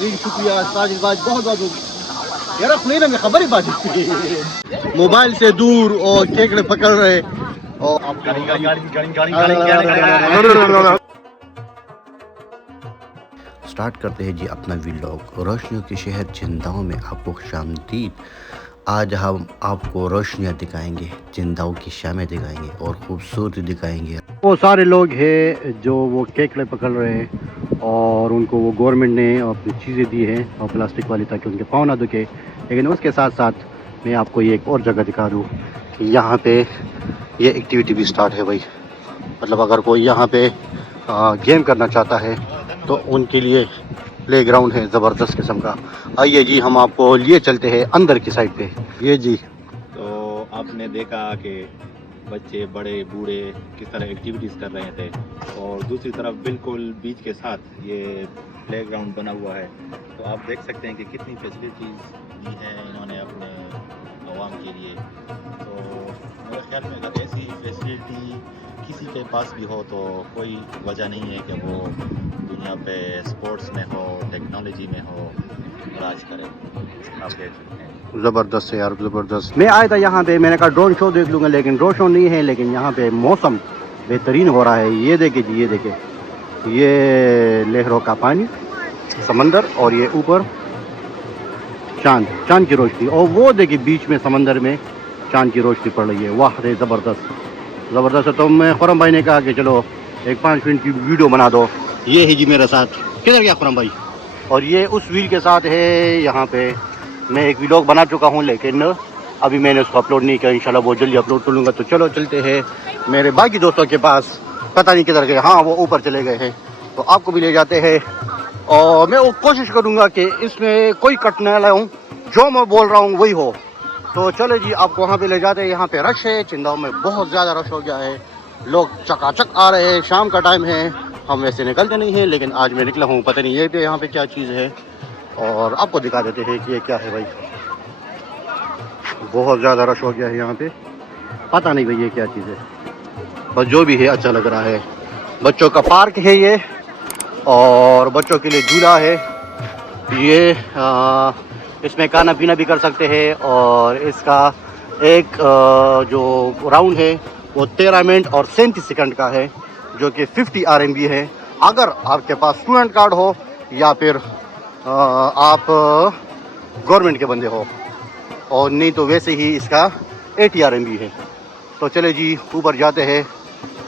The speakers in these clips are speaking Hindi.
बेहतरीन शुक्रिया साजिद भाई, बहुत बहुत यार खुले ना मैं खबर ही बात मोबाइल से दूर और केकड़े पकड़ रहे और आप स्टार्ट करते हैं जी अपना व्लॉग। रोशनियों के शहर चिंदाओ में आपको खुशामदीद। आज हम आपको रोशनियाँ दिखाएंगे, चिंदाओ की शामें दिखाएंगे और खूबसूरती दिखाएंगे। वो सारे लोग हैं जो वो केकड़े पकड़ रहे हैं और उनको वो गवर्नमेंट ने अपनी चीज़ें दी हैं और प्लास्टिक वाली, ताकि उनके पाँव ना दुखे। लेकिन उसके साथ साथ मैं आपको ये एक और जगह दिखा दूँ कि यहाँ पे ये एक्टिविटी भी स्टार्ट है भाई। मतलब अगर कोई यहाँ पे गेम करना चाहता है तो उनके लिए प्लेग्राउंड है ज़बरदस्त किस्म का। आइए जी, हम आपको लिए चलते हैं अंदर की साइड पे। ये जी, तो आपने देखा कि बच्चे बड़े बूढ़े किस तरह एक्टिविटीज़ कर रहे थे और दूसरी तरफ बिल्कुल बीच के साथ ये प्लेग्राउंड बना हुआ है। तो आप देख सकते हैं कि कितनी फैसिलिटीज़ दी हैं इन्होंने अपने आवाम के लिए। तो मेरे ख्याल में अगर ऐसी फैसिलिटी किसी के पास भी हो तो कोई वजह नहीं है कि वो दुनिया पे स्पोर्ट्स में हो, टेक्नोलॉजी में हो, राज करे। आप देख सकते हैं, ज़बरदस्त है यार, ज़बरदस्त। मैं आया था यहाँ पे, मैंने कहा ड्रोन शो देख लूँगा, लेकिन ड्रोन शो नहीं है। लेकिन यहाँ पे मौसम बेहतरीन हो रहा है। ये देखिए जी, ये देखिए, ये लहरों का पानी, समंदर, और ये ऊपर चांद की रोशनी, और वो देखिए बीच में समंदर में चांद की रोशनी पड़ रही है। वाह रे, ज़बरदस्त ज़बरदस्त है। तो मैं खुरम भाई ने कहा कि चलो एक 5 मिनट की वीडियो बना दो। ये है जी मेरे साथ, किधर गया खुरम भाई? और ये उस व्हील के साथ है। यहाँ पे मैं एक व्लॉग बना चुका हूँ, लेकिन अभी मैंने उसको अपलोड नहीं किया। इंशाल्लाह बहुत जल्दी अपलोड कर लूँगा। तो चलो चलते हैं मेरे बाकी दोस्तों के पास, पता नहीं किधर गए। हाँ, वो ऊपर चले गए हैं, तो आपको भी ले जाते हैं। और मैं वो कोशिश करूँगा कि इसमें कोई कट न लाऊँ, जो मैं बोल रहा हूँ वही हो। तो चलो जी, आपको वहाँ पे ले जाते हैं। यहाँ पे रश है, चिंदाओ में बहुत ज़्यादा रश हो गया है, लोग चकाचक आ रहे हैं। शाम का टाइम है, हम वैसे निकलते नहीं हैं, लेकिन आज मैं निकला हूँ। पता नहीं ये पे यहाँ पे क्या चीज़ है, और आपको दिखा देते हैं कि ये क्या है भाई। बहुत ज़्यादा रश हो गया है यहाँ पे, पता नहीं भाई ये क्या चीज़ है, बस जो भी है अच्छा लग रहा है। बच्चों का पार्क है ये, और बच्चों के लिए झूला है ये। इसमें खाना पीना भी कर सकते हैं। और इसका एक जो राउंड है वो 13 मिनट और 37 सेकंड का है, जो कि 50 RMB है। अगर आपके पास स्टूडेंट कार्ड हो या फिर आप गवर्नमेंट के बंदे हो, और नहीं तो वैसे ही इसका 80 RMB है। तो चले जी, ऊपर जाते हैं,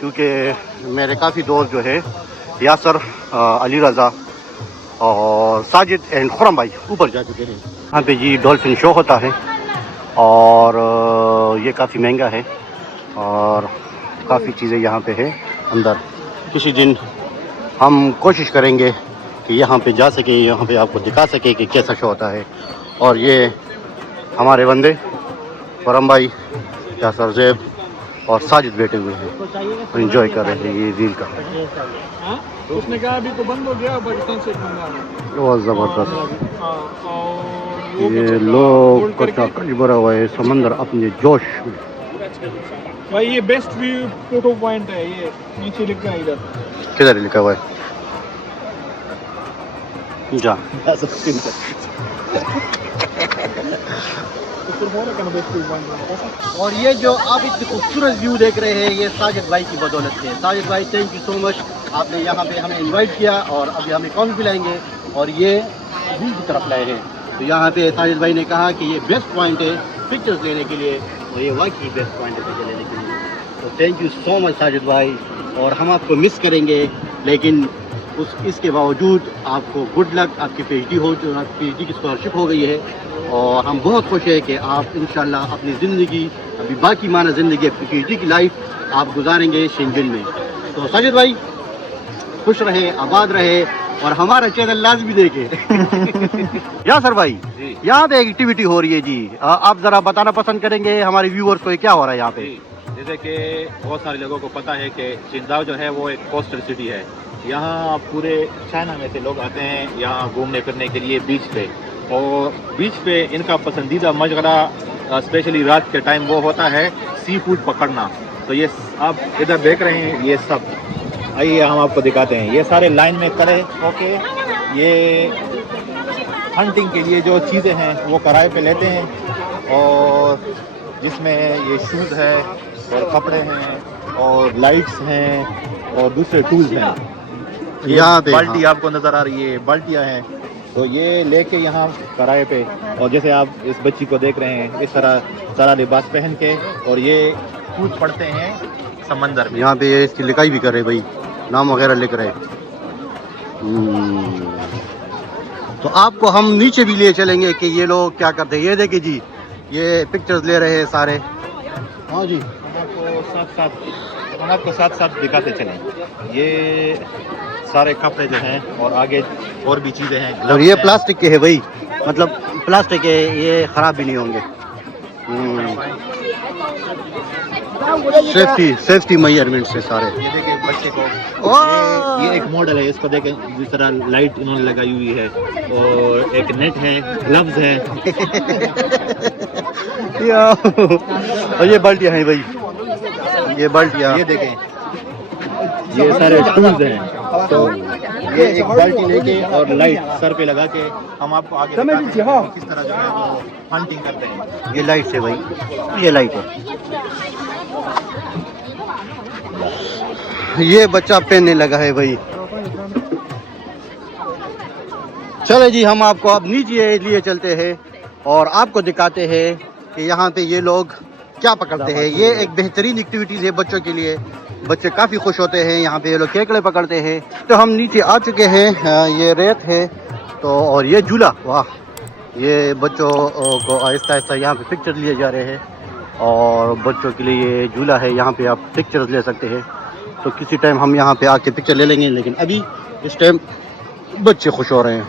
क्योंकि मेरे काफ़ी दोस्त जो है यासर, अली रज़ा और साजिद एंड खुरम भाई ऊपर जा चुके हैं। यहाँ पे जी डॉल्फिन शो होता है, और ये काफ़ी महंगा है, और काफ़ी चीज़ें यहाँ पे है अंदर। किसी दिन हम कोशिश करेंगे कि यहाँ पे जा सके, यहाँ पे आपको दिखा सके कि कैसा शो होता है। और ये हमारे बंदे खुरम भाई, यासर, ज़ैब और साजिद बैठे हुए हैं, एंजॉय कर रहे हैं ये रील का। उसने कहा अभी तो बंद हो गया, पाकिस्तान से बहुत ज़बरदस्त। ये लोग कच भरा हुआ है, समंदर अपने जोश में। भाई ये बेस्ट व्यू फोटो पॉइंट है, ये नीचे लिखा है इधर। किधर लिखा हुआ है? जा और ये जो आप इतनी खूबसूरत व्यू देख रहे हैं, ये साजिद भाई की बदौलत है। साजिद भाई, थैंक यू सो मच, आपने यहाँ पे हमें इनवाइट किया और अभी हमें कॉफ़ी पिलाएंगे और ये व्यू की तरफ लाए हैं। तो यहाँ पे साजिद भाई ने कहा कि ये बेस्ट पॉइंट है पिक्चर्स लेने के लिए, और ये वाकई बेस्ट पॉइंट है पिक्चर लेने के लिए। तो thank you so much Sajid भाई, और हम आपको मिस करेंगे, लेकिन इसके बावजूद आपको गुड लक। आपकी PhD की स्कॉलरशिप हो गई है, और हम बहुत खुश हैं कि आप इंशाल्लाह अपनी ज़िंदगी, अभी बाकी माना ज़िंदगी, अपनी PhD की लाइफ आप गुजारेंगे शेंजन में। तो साजिद भाई खुश रहे, आबाद रहे, और हमारा चैनल लाजमी देखें। यासर भाई, यहाँ पे एक एक्टिविटी हो रही है जी, आप ज़रा बताना पसंद करेंगे हमारे व्यूअर्स को क्या हो रहा है यहाँ पे? जैसे कि बहुत सारे लोगों को पता है कि चिंदाओ जो है वो एक कोस्टल सिटी है। यहाँ पूरे चाइना में से लोग आते हैं यहाँ घूमने फिरने के लिए बीच पे, और बीच पे इनका पसंदीदा मशगला स्पेशली रात के टाइम वो होता है सी फूड पकड़ना। तो ये आप इधर देख रहे हैं, ये सब, आइए हम आपको दिखाते हैं। ये सारे लाइन में खड़े होके ये हंटिंग के लिए जो चीज़ें हैं वो किराए पे लेते हैं, और जिसमें ये शूज़ है और कपड़े हैं और लाइट्स हैं और दूसरे टूल्स हैं। ये यहाँ पे बाल्टी आपको नज़र आ रही है, बाल्टियाँ हैं, तो ये लेके यहाँ किराए पे, और जैसे आप इस बच्ची को देख रहे हैं इस तरह सारा लिबास पहन के, और ये कूद पड़ते हैं समंदर में। यहाँ पे ये इसकी लिखाई भी कर रहे भाई, नाम वगैरह लिख रहे। तो आपको हम नीचे भी ले चलेंगे कि ये लोग क्या करते हैं। ये देखिए जी, ये पिक्चर्स ले रहे हैं सारे। हाँ जी, हम आपको साथ साथ दिखाते चलें। ये सारे कपड़े जो हैं और आगे और भी चीज़ें हैं। और ये प्लास्टिक के है भाई, मतलब प्लास्टिक के, ये ख़राब भी नहीं होंगे। सेफ्टी मेजरमेंट्स है सारे। ये देखिए बच्चे को, ये एक मॉडल है, इसको देखें जिस तरह लाइट इन्होंने लगाई हुई है, और एक नेट है, ग्लव्स है। और ये बाल्टियाँ हैं भाई, ये बाल्टियाँ, ये देखें ये सारे टूल्स हैं। तो ये एक बाल्टी लेके और लाइट सर पे लगा के हम आपको आगे दिखाते हैं कि किस तरह जो है वो हंटिंग करते हैं। ये लाइट है भाई, ये लाइट है। ये बच्चा पहनने लगा है भाई। चलो जी, हम आपको अब नीचे लिए चलते हैं और आपको दिखाते हैं कि यहाँ पे ये लोग क्या पकड़ते हैं। ये एक बेहतरीन एक्टिविटीज़ है बच्चों के लिए, बच्चे काफ़ी खुश होते हैं। यहाँ पे ये लोग केकड़े पकड़ते हैं। तो हम नीचे आ चुके हैं, ये रेत है तो, और ये झूला, वाह, ये बच्चों को आहिस्ता आहिस्ता यहाँ पे पिक्चर लिए जा रहे हैं, और बच्चों के लिए ये झूला है, यहाँ पे आप पिक्चर्स ले सकते हैं। तो किसी टाइम हम यहाँ पे आके पिक्चर ले लेंगे, लेकिन अभी इस टाइम बच्चे खुश हो रहे हैं,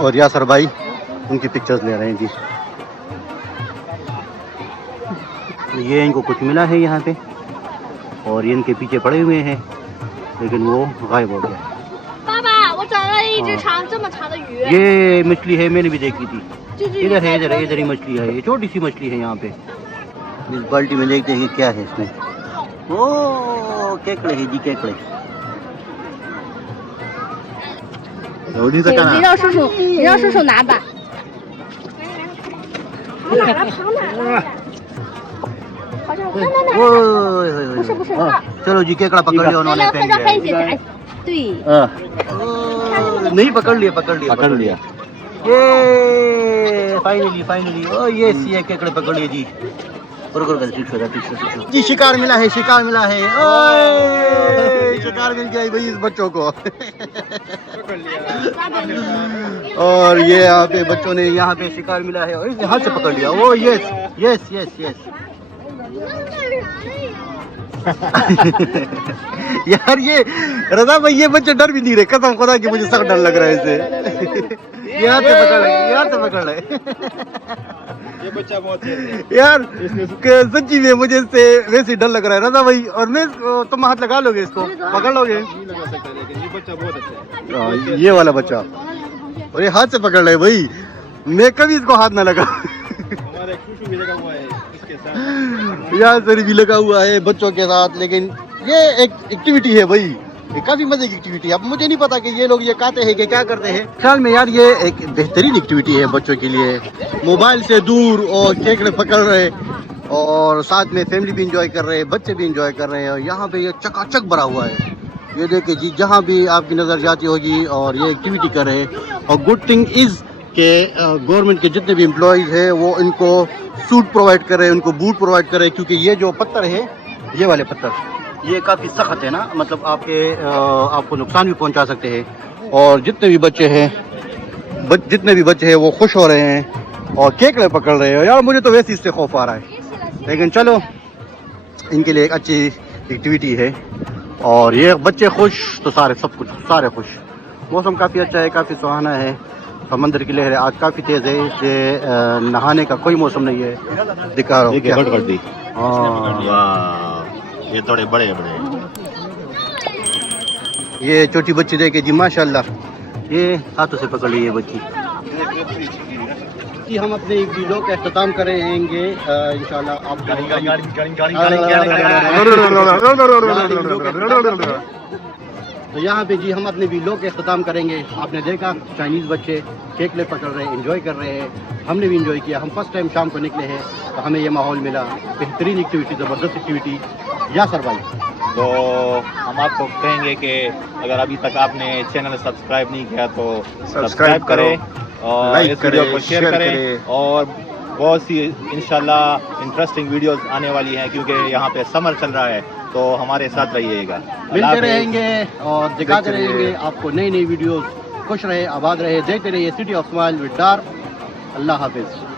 और यासर भाई उनकी पिक्चर्स ले रहे हैं जी। ये इनको कुछ मिला है यहाँ पे, और ये इनके पीछे पड़े हुए हैं, लेकिन वो गायब हो गया। ये मछली है, मैंने भी देखी थी। इधर है, इधर ही मछली है, ये छोटी सी मछली है यहाँ पे। इस बाल्टी में देखते हैं कि क्या है इसमें। ओ केकड़े है जी, केकड़े। 你让叔叔，你让叔叔拿吧。跑哪了？跑哪了？好像不是不是， चलो जी, केकड़ा पकड़ लिया उन्होंने।对， नहीं पकड़ लिया, पकड़ लिया। ये फाइनली ओ ये केकड़े पकड़ लिए जी। जी शिकार मिला है, शिकार मिला है। ओए शिकार मिल गया भाई इस बच्चों को। और ये यहाँ पे बच्चों ने यहाँ पे शिकार मिला है और इसने हाथ से पकड़ लिया। ओ यस यस यस यस। यार ये रजा भाई, ये बच्चे डर भी नहीं रहे, कसम खुदा की मुझे सख्त डर लग रहा है इसे। यार से पकड़ ले, यार से पकड़ ले। ये बच्चा बहुत है यार, सच्ची में मुझे इससे वैसे डर लग रहा है रजा भाई। और मैं, तुम हाथ लगा लोगे इसको, पकड़ लोगे? नहीं लगा सकता, लेकिन ये बच्चा बहुत अच्छा है। ये वाला बच्चा, और ये हाथ से पकड़ ले भाई, मैं कभी इसको हाथ ना लगा। हमारा एक शूशू भी लगा हुआ है इसके साथ, यार सर भी लगा हुआ है बच्चों के साथ। लेकिन ये एक एक्टिविटी है भाई, ये काफी मजे की एक्टिविटी है। अब मुझे नहीं पता कि ये लोग ये कहते हैं कि क्या करते हैं। ख्याल में यार ये एक बेहतरीन एक्टिविटी है बच्चों के लिए, मोबाइल से दूर और केकड़े पकड़ रहे और साथ में फैमिली भी इंजॉय कर रहे हैं, बच्चे भी इंजॉय कर रहे हैं। और यहाँ पे ये चकाचक भरा हुआ है, ये देखिए जी, जहाँ भी आपकी नज़र जाती होगी और ये एक्टिविटी कर रहे हैं। और गुड थिंग इज़ के गवर्नमेंट के जितने भी एम्प्लॉयज़ हैं वो इनको सूट प्रोवाइड कर रहे हैं, उनको बूट प्रोवाइड कर रहे हैं, क्योंकि ये जो पत्थर है, ये वाले पत्थर, ये काफ़ी सख्त है ना, मतलब आपको नुकसान भी पहुंचा सकते हैं। और जितने भी बच्चे हैं वो खुश हो रहे हैं और केकड़े पकड़ रहे हैं। यार मुझे तो वैसे इससे खौफ आ रहा है, लेकिन चलो इनके लिए एक अच्छी एक्टिविटी है। और ये बच्चे खुश तो सारे खुश। मौसम काफ़ी अच्छा है, काफ़ी सुहाना है। समंदर की लहरें आज काफ़ी तेज़ है, इससे नहाने का कोई मौसम नहीं है। दिखा रहा हूँ क्या? ये थोड़े बड़े ये छोटी बच्ची देखे जी, माशाल्लाह, ये हाथों से पकड़ ली ये बच्ची जी। हम अपने एक वीडियो का अख्ताम करेंगे इंशाल्लाह। आप तो यहाँ पे जी हम अपने वीडियो के अख्ताम करेंगे। आपने देखा चाइनीज़ बच्चे केक ले पकड़ रहे हैं, एंजॉय कर रहे हैं, हमने भी एंजॉय किया। हम फर्स्ट टाइम शाम को निकले हैं तो हमें ये माहौल मिला, बेहतरीन एक्टिविटी, ज़बरदस्त एक्टिविटी। या सर भाई, तो हम आपको कहेंगे कि अगर अभी तक आपने चैनल सब्सक्राइब नहीं किया तो सब्सक्राइब करें और लाइक इस वीडियो करें, को शेयर करें और बहुत सी इंशाल्लाह इंटरेस्टिंग वीडियोस आने वाली हैं, क्योंकि यहाँ पे समर चल रहा है, तो हमारे साथ रहिएगा। मिलते रहेंगे और दिखाते रहेंगे आपको नई नई वीडियोस। खुश रहे, आबाद रहे, देखते रहिए सिटी ऑफ स्माइल विद डार। अल्लाह हाफिज़।